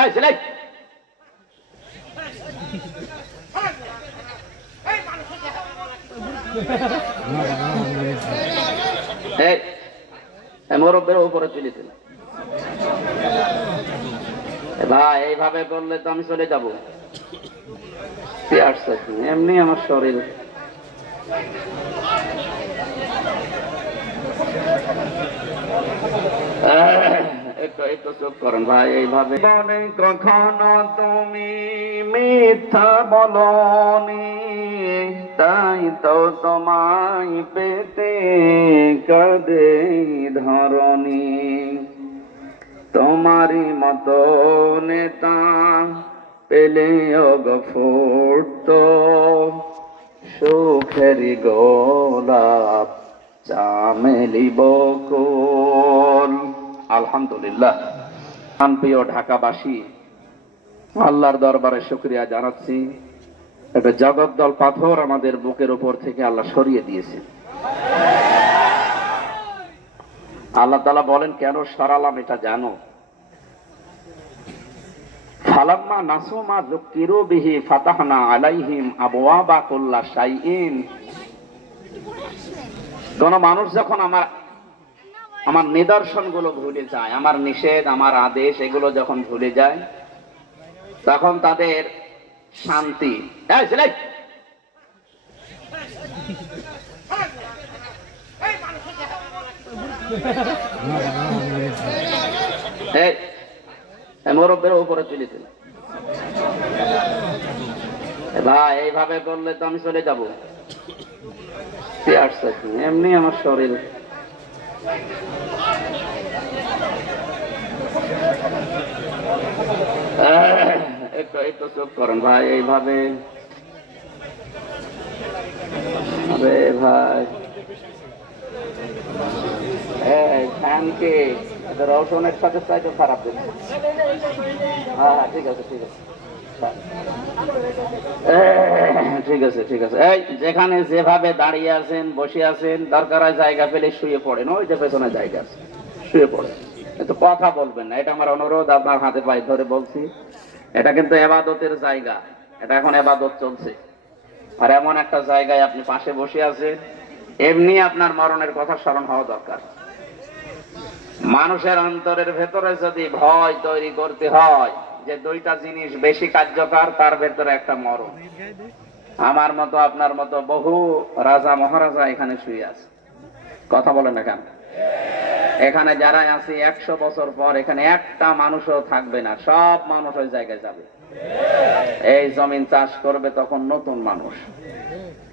এই ছেলে, মুরব্বের উপরে তুলে দিল। ভাই এইভাবে করলে তো আমি চলে যাবো। এমনি আমার শরীর একটু চুপ করেন ভাই। এইভাবে কখনো তুমি মিথ্যা বলনি, তাই তো তোমায় পেতে কাঁদে ধরনি। তোমারই মতো নেতা পেলে ফুটত সুখেরি গোলাপ চামেলি বকুল। আলহামদুলিল্লাহ। প্রিয় ঢাকাবাসী, আল্লাহর দরবারে শুকরিয়া জানাচ্ছি, একটা জগদ্দল পাথর আমাদের বুকের উপর থেকে আল্লাহ সরিয়ে দিয়েছে। আল্লাহ তাআলা বলেন, কেন সরালাম এটা জানো? ফালাম্মা নাসু মা যুকিরু বিহি ফাতাহনা আলাইহিম আবওয়াবা কুল্লা শাইইন। কোন মানুষ যখন আমার নিদর্শনগুলো ভুলে যায়, আমার নিষেধ, আমার আদেশ, এগুলো যখন ভুলে যায়, তখন তাদের শান্তি। মুরব্বের উপরে তুলে দিল। ভাই এইভাবে করলে তো আমি চলে যাবো। এমনি আমার শরীর একটু চুপ করেন ভাই। এইভাবে ভাই ফ্যানকে রওশনের সাথে চাইতে খারাপ দিন। হ্যাঁ ঠিক আছে ঠিক আছে ঠিক আছে ঠিক আছে। এই যেখানে যেভাবে দাঁড়িয়ে আছেন, বসে আছেন, দরকার হয় জায়গা পেলে শুয়ে পড়েন। ওই যে পেছনে জায়গা আছে, শুয়ে পড়েন। কিন্তু কথা বলবেন না, এটা আমার অনুরোধ। আপনার হাতে পায়ে ধরে বলছি, এটা কিন্তু ইবাদতের জায়গা। এটা এখন ইবাদত চলছে। আর এমন একটা জায়গায় আপনি পাশে বসে আছেন, এমনি আপনার মরণের কথা স্মরণ হওয়া দরকার। মানুষের অন্তরের ভেতরে যদি ভয় তৈরি করতে হয় যে দুইটা জিনিস বেশি কার্যকর, তার ভেতরে একটা মরণ। আমার মতো আপনার মতো বহু রাজা মহারাজা এখানে শুয়ে আছে। কথা বলেন না কেন? এখানে যারা আছে 100 বছর পর এখানে একটা মানুষও থাকবে না, সব মানুষ ওই জায়গায় যাবে। এই জমিন চাষ করবে তখন নতুন মানুষ।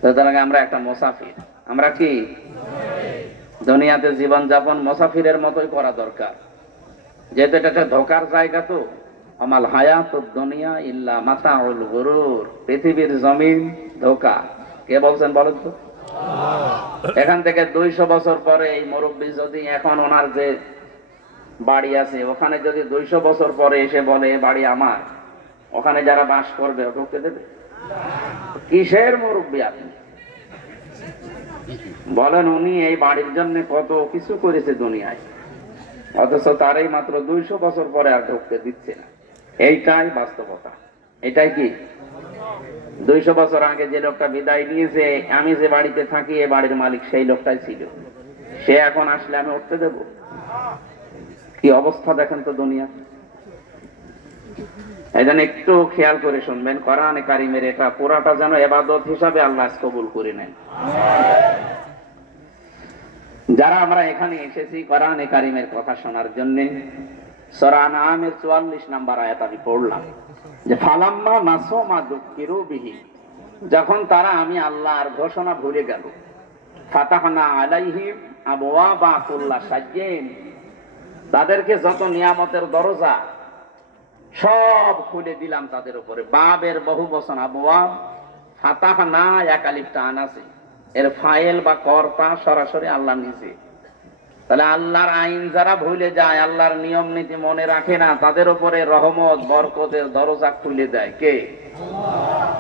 সুতরাং আমরা একটা মুসাফির। আমরা কি দুনিয়াতে জীবন যাপন মুসাফিরের মতোই করা দরকার, যেহেতু এটা একটা ধোকার জায়গা। তো আমাল হায়াতুদ দুনিয়া ইল্লা মাতাউল গুরুর। পৃথিবীর জমিন ধোকা। কে বলছেন বলেন তো? এখান থেকে 200 বছর পরে এই মুরব্বী যদি এখন ওনার যে বাড়ি আছে ওখানে যদি 200 বছর পরে এসে বলে বাড়ি আমার, ওখানে যারা বাস করবে ঢুকতে দেবে? কিসের মুরব্বী আপনি? বলেন, উনি এই বাড়ির জন্য কত কিছু করেছে দুনিয়ায়, অথচ তারই মাত্র 200 বছর পরে আর ঢুকতে দিচ্ছে না। এইটাই বাস্তবতা। এটাই কি 200 বছর আগে যে লোকটা বিদায় নিয়েছে, আমি যে বাড়িতে থাকি এ বাড়ির মালিক সেই লোকটাই ছিল। সে এখন আসলে আমি উঠতে দেব? কি অবস্থা দেখেন তো দুনিয়া। এই জন্য একটু খেয়াল করে শুনবেন, কোরআনে কারিমের এটা পুরাটা যেন ইবাদত হিসাবে আল্লাহ কবুল করে নেন। যারা আমরা এখানে এসেছি কোরআনে কারিমের কথা শোনার জন্য, সূরা আনআমের 44 নম্বর আয়াত আমি পড়লাম যে ফালাম্মা নাসু মা যুকিরু বিহি, যখন তারা আমি আল্লাহর ঘোষণা ভুলে গেল, ফাতাহনা আলাইহিম আবওয়াবা কুল্লা শাইইন, তাদেরকে যত নিয়ামতের দরজা সব খুলে দিলাম তাদের উপরে। বাবের বহু বচন আবওয়াব, ফাতাহনা এক আলিফ টান আছে, এর ফাইল বা কর্তা সরাসরি আল্লাহ নিজে। তাহলে আল্লাহর আইন যারা ভুলে যায়, আল্লাহর নিয়ম নীতি মনে রাখে না, তাদের উপরে রহমত বরকতের দরজা খুলে দেয় কে?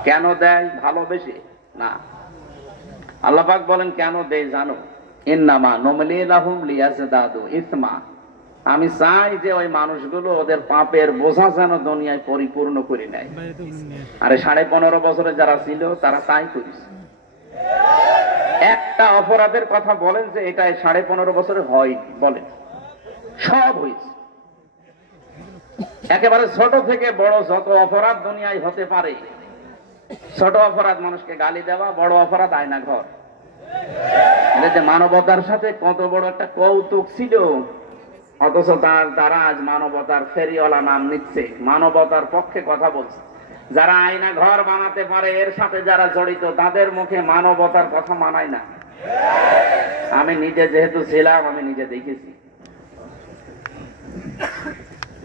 কেন দেয়? ভালোবেসে না। আল্লাহ পাক বলেন কেন দেয় জানো? ইন্নামা নুমলি লাহুম লিয়াজদাদু ইসমা, আমি চাই যে ওই মানুষগুলো ওদের পাপের বোঝা যেন দুনিয়ায় পরিপূর্ণ করে নেয়। আরে 15.5 বছরে যারা ছিল তারা তাই করেছে। একটা অপরাধের কথা বলেন যে এটা 15.5 বছরে হয়, বলেন। সব হয়েছে। একেবারে ছোট থেকে বড় যত অপরাধ দুনিয়ায় হতে পারে, ছোট অপরাধ মানুষকে গালি দেওয়া, বড় অপরাধ আয়না ঘর। যে মানবতার সাথে কত বড় একটা কৌতুক ছিল, অথচ তারা আজ মানবতার ফেরিওয়ালা নাম নিচ্ছে, মানবতার পক্ষে কথা বলছে। যারা আয়না ঘর বানাতে পারে এর সাথে যারা জড়িত তাদের মুখে মানবতার কথা মানায় না। আমি নিজে যেহেতু ছিলাম, আমি নিজে দেখেছি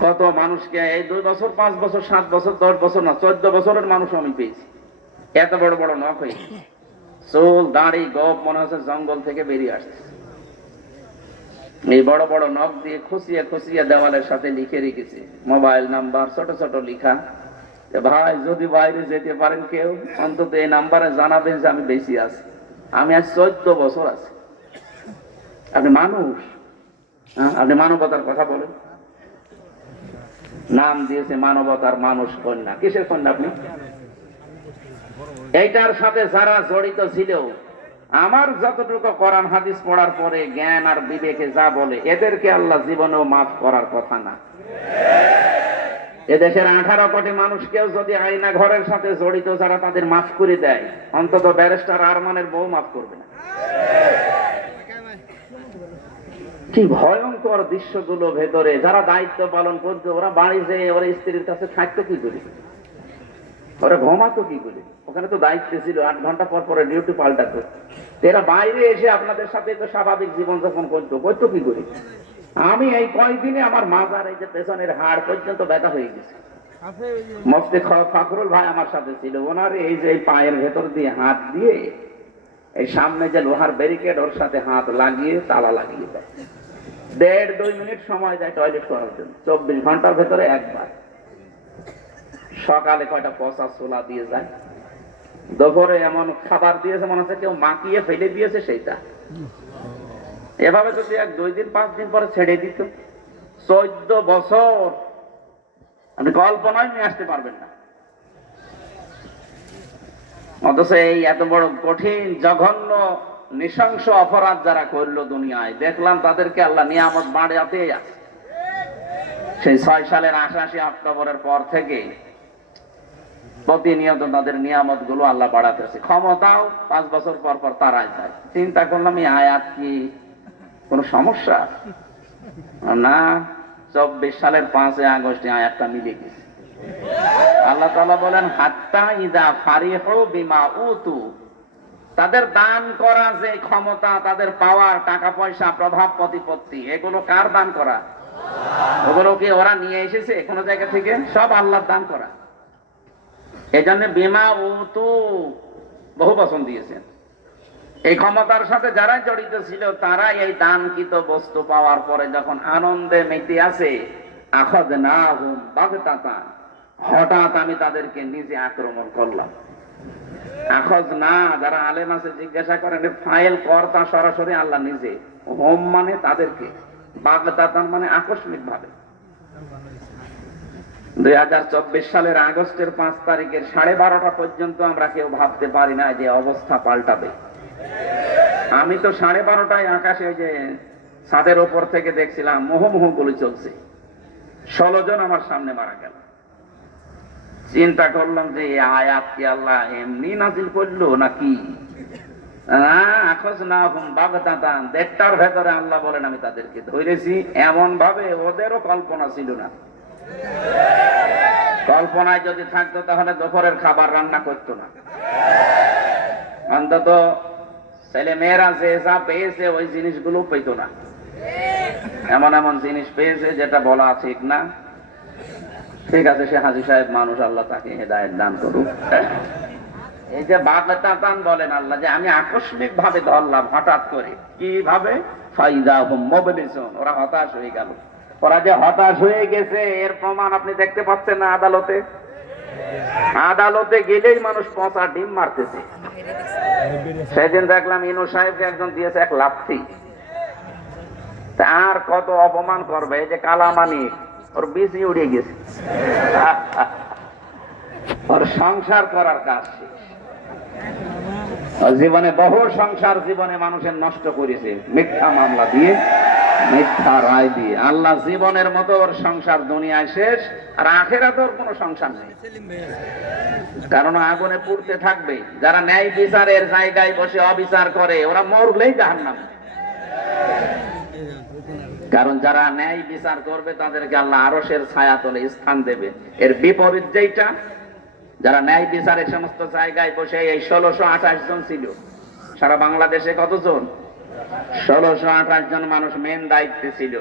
কত মানুষকে এই 2 বছর 5 বছর 7 বছর 10 বছর না 14 বছরের মানুষ আমি পেয়েছি। এত বড় বড় নখ হয়েছে, চুল দাড়ি গোপ মনে হচ্ছে জঙ্গল থেকে বেরিয়ে আসছে। এই বড় বড় নখ দিয়ে খুশিয়ে খুশিয়ে দেওয়ালের সাথে লিখে রেখেছে মোবাইল নাম্বার ছোট ছোট লিখা। ভাই যদি বাইরে যেতে পারেন কেউ, অন্তত এই নাম্বারে জানাবেন যে আমি বেশি আছি। আমি আজ 14 বছর আছি। আপনি মানুষ, আপনি মানবতার কথা বলেন। নাম দিয়েছে মানবতার মানুষ কন্যা। কিসের কন্যা আপনি? এইটার সাথে যারা জড়িত ছিল, আমার যতটুকু কোরআন হাদিস পড়ার পরে জ্ঞান আর বিবেকে যা বলে, এদেরকে আল্লাহ জীবনেও মাফ করার কথা না। এদেশের 18 কোটি মানুষকেও যদি আয়না ঘরের সাথে জড়িত যারা তাদের মাফ করে দেয়, অন্তত ব্যারিস্টার আরমানের বউ মাফ করবে না। কি ভয়ঙ্কর দৃশ্যগুলো ভেতরে। যারা দায়িত্ব পালন করতো ওরা বাড়ি যেয়ে ওরা স্ত্রীর কাছে থাকতো কি করে, ওরা ঘুমাতো কি করে? ওখানে তো দায়িত্ব ছিল, 8 ঘন্টা পর পরে ডিউটি পাল্টাতো। এরা বাইরে এসে আপনাদের সাথে তো স্বাভাবিক জীবনযাপন করতো কি করে? আমি এই কয়েকদিনে আমার মাজার এই যে পেছনের হাড় পর্যন্ত ব্যথা হয়ে গেছে। মুফতি ফখরুল ভাই আমার সাথে ছিল, ওনার এই যে পায়ের ভেতর দিয়ে হাত দিয়ে এই সামনে যে লোহার ব্যারিকেড ওর সাথে হাত লাগিয়ে তালা লাগিয়ে দেয়। 1.5-2 মিনিট সময় যায় টয়লেট করার জন্য, 24 ঘন্টার ভেতরে একবার। সকালে কয়টা পচা ছোলা দিয়ে যায়, দুপুরে এমন খাবার দিয়েছে মনে হচ্ছে কেউ মাখিয়ে ফেলে দিয়েছে সেইটা। এভাবে যদি 1-2 দিন 5 দিন পরে ছেড়ে দিত, 14 বছর আপনি কল্পনায় নিয়ে আসতে পারবেন না। অথচ এই এত বড় কঠিন জঘন্য নৃশংস অপরাধ যারা করলো দুনিয়ায়, দেখলাম তাদেরকে আল্লাহ নিয়ামত বাড়াতে আছে। সেই 6 সালের 88 অক্টোবরের পর থেকে প্রতিনিয়ত তাদের নিয়ামত গুলো আল্লাহ বাড়াতেছে। ক্ষমতাও 5 বছর পর পর তারাই যায়। চিন্তা করলাম এই আয়াত কি কোন সমস্যা? না, 24 সালের 5 আগস্ট আয়াতটা মিলে গেছে। আল্লাহ তাআলা বলেন হাত্তা ইযা ফারিহু বিমা উতু, তাদের দান করা যে ক্ষমতা, তাদের পাওয়ার, টাকা পয়সা, প্রভাব প্রতিপত্তি, এগুলো কার দান করা? ওগুলো কি ওরা নিয়ে এসেছে কোন জায়গা থেকে? সব আল্লাহর দান করা। এই জন্য বিমা উতু বহু বচন দিয়েছেন। এই ক্ষমতার সাথে যারা জড়িত ছিল তারা এই দানকৃত বস্তু পাওয়ার পরে যখন আনন্দে মেতে আছে, আখাযনাহুম বাগতাতান, হঠাৎ আমি তাদেরকে নিজে আক্রমণ করলাম। আখাযনা, যারা আলেম আছে জিজ্ঞাসা করেন ফাইল কর্তা সরাসরি আল্লাহ নিজে, হোম মানে তাদেরকে, বাগতাতান মানে আকস্মিক ভাবে। 2024 সালের আগস্টের 5 তারিখের 12:30 পর্যন্ত আমরা কেউ ভাবতে পারি না যে অবস্থা পাল্টাবে। আমি তো 12:30টায় আকাশে যে ছাদের ওপর থেকে দেখছিলাম মুহুর্মুহু গুলি চলছে, 16 জন আমার সামনে মারা গেল। চিন্তা করলাম যে এই আয়াত কি আল্লাহ এমনি নাজিল করলো নাকি? আখাযনাহুম বাগতাতান, 1:30টার ভেতরে আল্লাহ বলেন আমি তাদেরকে ধরেছি। এমন ভাবে ওদেরও কল্পনা ছিল না। কল্পনায় যদি থাকতো তাহলে দুপুরের খাবার রান্না করতো না। অন্তত ছেলে মেয়েরা যে যা পেয়েছে ওই জিনিসগুলো পেতো না। এমন এমন জিনিস পেয়েছে যেটা বলা ঠিক না। ঠিক আছে, সে হাজী সাহেব মানুষ, আল্লাহ তাকে হেদায়েত দান করুক। এই যে বাগতাতান বলেন আল্লাহ, যে আমি আকস্মিক ভাবে ধরলাম, হঠাৎ করে। কিভাবে? ফাইযাহুম মুবলিসুন, ওরা হতাশ হয়ে গেল। ওরা যে হতাশ হয়ে গেছে এর প্রমাণ আপনি দেখতে পাচ্ছেন না আদালতে। আদালতে গেলেই মানুষ পচা ডিম মারতেছে। সেদিন দেখলাম ইনু সাহেবকে একজন দিয়েছে 1 লাফি। তা আর কত অপমান করবে, এই যে কালামানি ওর বেশি উড়ে গেছে, ওর সংসার করার কাজ শেষ। জীবনে বহু সংসার জীবনে মানুষের নষ্ট করেছে মিথ্যা মামলা দিয়ে, মিথ্যা রায় দিয়ে। আল্লাহ জীবনের মতো ওর সংসার দুনিয়ায় শেষ, আর আখেরাতে ওর কোনো সংসার নেই, কারণ আগুনে পুড়তে থাকবে। যারা ন্যায় বিচারের জায়গায় বসে অবিচার করে ওরা মরলেই জাহান্নামে, কারণ যারা ন্যায় বিচার করবে তাদেরকে আল্লাহ আরশের ছায়া তলে স্থান দেবে। এর বিপরীত যেটা, যারা ন্যায় বিচারের সমস্ত জায়গায় বসে, এই 1628 জন ছিল সারা বাংলাদেশে, কতজন? 1628 জন মানুষ মেন দায়িত্বে ছিল।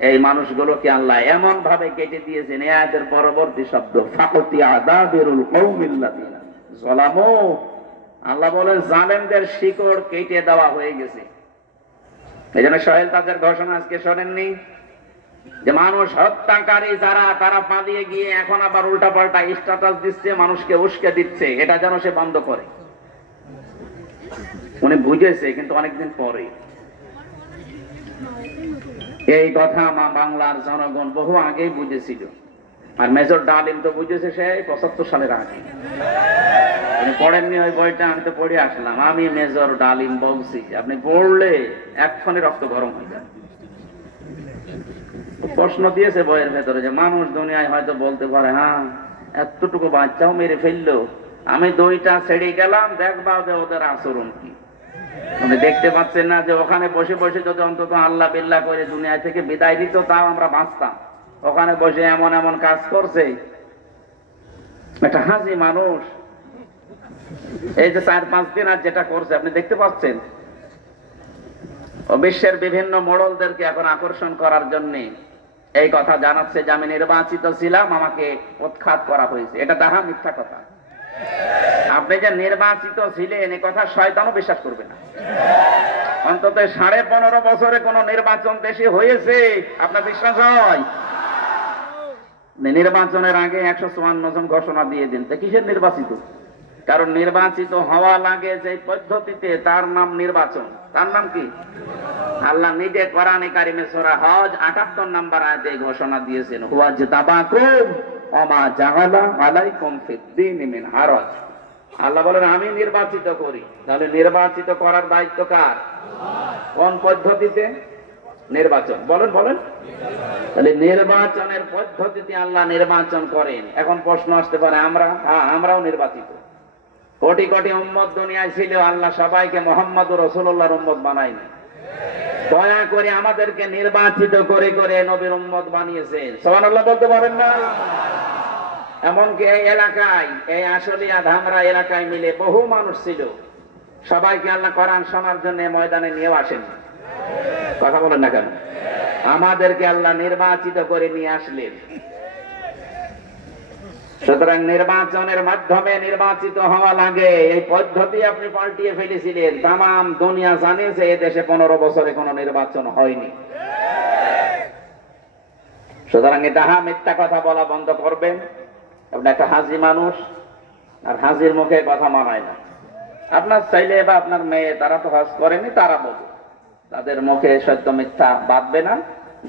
এই মানুষগুলোকে আল্লাহ এমন ভাবে কেটে দিয়েছেন, এই আয়াতের পরবর্তী শব্দ ফাকতি আদাবিরুল কওমিল্লাযিনা যালামু। আল্লাহ বলেন জালেমদের শিকড় কেটে দেওয়া হয়ে গেছে। এই জন্য সোহেল তাদের ঘোষণা আজকে শোনেননি যে মানুষ হত্যাকারী যারা, তারা পালিয়ে গিয়ে এখন আবার উল্টাপাল্টা স্ট্যাটাস দিচ্ছে, মানুষকে উস্কে দিচ্ছে, এটা যেন সে বন্ধ করে। উনি বুঝেছে, কিন্তু অনেকদিন পরে। এই কথা বাংলার জনগণ বহু আগেই বুঝেছিল, আর মেজর ডালিম তো বুঝেছে সেই 75 সালের আগে। আপনি পড়েননি ওই বইটা? আমি তো পড়ে আসলাম। আমি মেজর ডালিম বলছি, আপনি পড়লে এক্ষণে রক্ত গরম হয়ে যায়। প্রশ্ন দিয়েছে বইয়ের ভেতরে যে মানুষ দুনিয়ায় হয়তো বলতে পারে, হ্যাঁ এতটুকু বাচ্চাও মেরে ফেললো, আমি 2টা ছেড়ে গেলাম, দেখবা ওদের আচরণ কি। মানে দেখতে পাচ্ছেন না যে ওখানে বসে বসে যদি অন্তত আল্লাহ বিল্লাহ করে দুনিয়া থেকে বিদায় দিত, তাও আমরা বাঁচতাম। ওখানে বসে এমন এমন কাজ করছে একটা হাসি মানুষ। এই যে 4-5 দিন আর যেটা করছে আপনি দেখতে পাচ্ছেন, ও বিশ্বের বিভিন্ন মোড়লদেরকে এখন আকর্ষণ করার জন্য এই কথা জানাচ্ছে যে আমি নির্বাচিত ছিলাম, আমাকে উৎখাত করা হয়েছে। এটা তাহা মিথ্যা কথা। আপনি যে নির্বাচিত ছিলেন এ কথা শয়তানও বিশ্বাস করবে না। অন্তত 15.5 বছরে কোন নির্বাচন দেশে হয়েছে আপনার বিশ্বাস হয়? নির্বাচনের আগে 154 জন ঘোষণা দিয়ে দিন, তা কিসের নির্বাচিত? কারণ নির্বাচিত হওয়া লাগে যে পদ্ধতিতে, তার নাম নির্বাচন। তার নাম কি? আল্লাহ নিজে কোরআনে কারিমে সূরা হজ 78 নম্বর আয়াতে ঘোষণা দিয়েছেন, ওয়াজতাবাকুম ওমা জাআলা আলাইকুম ফিদ্দীনি মিন হারাজ। আল্লাহ বলেন আমি নির্বাচিত করি। তাহলে নির্বাচিত করার দায়িত্ব কার? কোন পদ্ধতিতে নির্বাচন? বলেন বলেন। তাহলে নির্বাচনের পদ্ধতিতে আল্লাহ নির্বাচন করেন। এখন প্রশ্ন আসতে পারে, আমরাও নির্বাচিত। কোটি কোটি উম্মত দুনিয়ায় ছিল, আল্লাহ সবাইকে মুহাম্মদুর রাসূলুল্লাহর উম্মত বানায়নি। দয়া করে আমাদেরকে নির্বাচিত করে করে নবীর উম্মত বানিয়েছেন। সুবহানাল্লাহ বলতে পারেন না? এমনকি এই এলাকায়, এই আশুলিয়া ধামরা এলাকায় মিলে বহু মানুষ ছিল, সবাইকে আল্লাহ কোরআন শোনার জন্য ময়দানে নিয়েও আসেন। কথা বলেন না কেন? আমাদেরকে আল্লাহ নির্বাচিত করে নিয়ে আসলেন। সুতরাং নির্বাচনের মাধ্যমে নির্বাচিত হওয়া লাগে, এই পদ্ধতি আপনি পাল্টিয়ে ফেলেছিলেন। তাম দুনিয়া জানে যে এদেশে 15 বছরে কোন নির্বাচন হয়নি। সুতরাং এটা মিথ্যা কথা বলা বন্ধ করবেন। আপনি একটা হাজি মানুষ, আর হাজির মুখে কথা মানায় না। আপনার ছেলে বা আপনার মেয়ে, তারা তো হজ করেনি, তারা বলবে, তাদের মুখে সত্য মিথ্যা বাঁধবে না।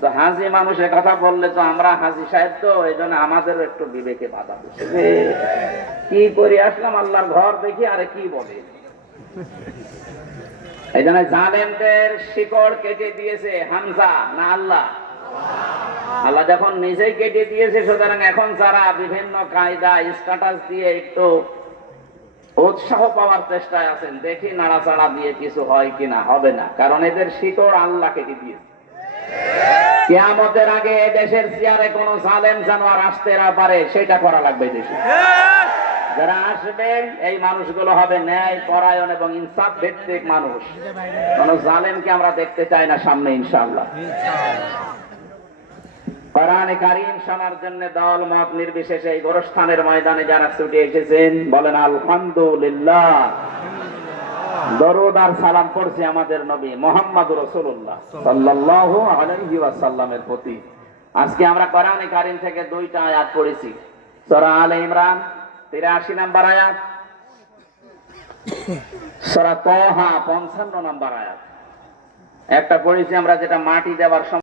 তো হাজি মানুষের কথা বললে তো আমরা হাজি সাহেব, তো এই জন্য আমাদের একটু বিবেকে বাধা দিচ্ছে যে কি করে আসলাম আল্লাহর ঘর দেখি, আরে কি বলে। এই জন্য জালেমদের শিকড় কেটে দিয়েছে হামজা না আল্লাহ? আল্লাহ যখন নিজেই কেটে দিয়েছে, সুতরাং এখন যারা বিভিন্ন কায়দা স্ট্যাটাস দিয়ে একটু উৎসাহ পাওয়ার চেষ্টায় আছেন, দেখি নাড়াচাড়া দিয়ে কিছু হয় কিনা। হবে না, কারণ এদের শিকড় আল্লাহ কেটে দিয়েছে। কিয়ামতের আগে দেশের চেয়ারে কোন জালেম জানোয়ার আসতে না পারে, সেটা করা লাগবে দেশে। যারা আসবে এই মানুষগুলো হবে ন্যায় পরায়ণ এবং ইনসাফ ভিত্তিক মানুষ। কোন জালেমকে আমরা দেখতে চাই না সামনে, ইনশাআল্লাহ। কোরআনে কারীম শোনার জন্য দল মত নির্বিশেষে এই গোরস্থানের ময়দানে যারা ছুটে এসেছেন, বলেন আলহামদুলিল্লাহ। দরুদ আর সালাম পড়ছি আমাদের নবী মুহাম্মদুর রাসূলুল্লাহ সাল্লাল্লাহু আলাইহি ওয়াসাল্লামের প্রতি। আজকে আমরা কোরআনে কারীম থেকে 2টা আয়াত পড়েছি। সূরা আলে ইমরান 83 নম্বর আয়াত, সূরা তাহা 55 নম্বর আয়াত। একটা পড়েছি আমরা, যেটা মাটি দেওয়ার সময়